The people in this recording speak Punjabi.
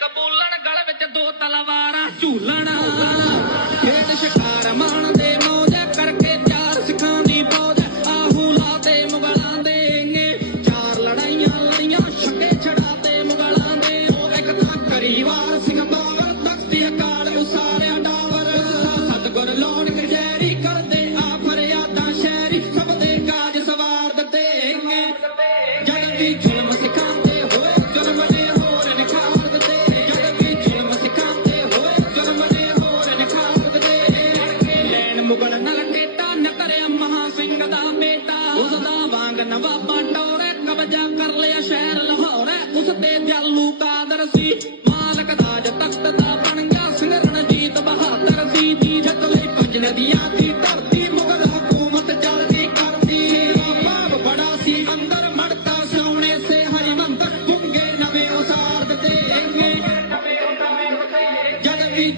ਕਬੂਲਣ, ਗਲ ਵਿੱਚ ਦੋ ਤਲਵਾਰਾਂ ਝੂਲਣ। ਖੇਡ ਸ਼ਿਕਾਰ ਮਾਣਦੇ ਮੌਜ ਕਰਕੇ ਚਾਰ ਸਿੱਖਾਂ ਦੀ ਫੌਜ। ਆਹੂ ਲਾਤੇ ਮੁਗਲਾਂ ਦੇ ਚਾਰ ਲੜਾਈਆਂ ਲੜੀਆਂ ਛੱਕੇ ਛੜਾਤੇ ਮੁਗਲਾਂ ਦੇ। ਉਹ ਇੱਕ ਤਾਂ ਕਰੀਵਾਰ ਸਿੰਘ ਬਾਵਰ ਤਖਤੀ ਅਕਾਲ ਉਸਾਰਿਆ ਡਾਵਰ ਸਤਗੁਰ ਲੋੜ ਕਚਹਿਰੀ ਕਰਦੇ ਆ ਫਰਿਆਦਾਂ ਸ਼ਹਿਰੀ। ਸਭ ਦੇ ਕਾਜ ਸਵਾਰ ਦਿੱਤੇ ਜਦ ਵੀ ਮੁਗਲ ਨਾਲ ਟੇਟਾ ਮਹਾ ਸਿੰਘ ਦਾ ਬੇਟਾ। ਉਸ ਦਾ ਵਾਂਗ ਨਵਾਬਾ ਟੋਰੇ, ਕਬਜ਼ਾ ਕਰ ਲਿਆ ਸ਼ਹਿਰ ਲਾਹੌਰ। ਉਸ ਤੇ ਜਾਲੂ ਕਾਦਰ ਸੀ, ਮਾਲਕ ਤਾਜ ਤਖਤ ਦਾ ਬਣ ਗਿਆ। ਸਿੰਘ ਰਣਜੀਤ ਬਹਾਦਰ ਸੀ ਦੀ ਜਿੱਤ ਲਈ ਪੰਜ ਨਦੀਆਂ ਦੀ ਧਰਤੀ ਮੁਗਲ ਹਕੂਮਤ ਚੱਲਦੀ ਕਰਦੀ। ਬਾਬ ਬੜਾ ਸੀ, ਅੰਦਰ ਮੜਤਾ ਸੋਹਣੇ ਸੇ, ਹਰਿਮੰਦਰ ਗੁੰਗੇ ਨਵੇਂ ਉਸਾਰ ਦਿੱਤੇ। ਜਦ ਵੀ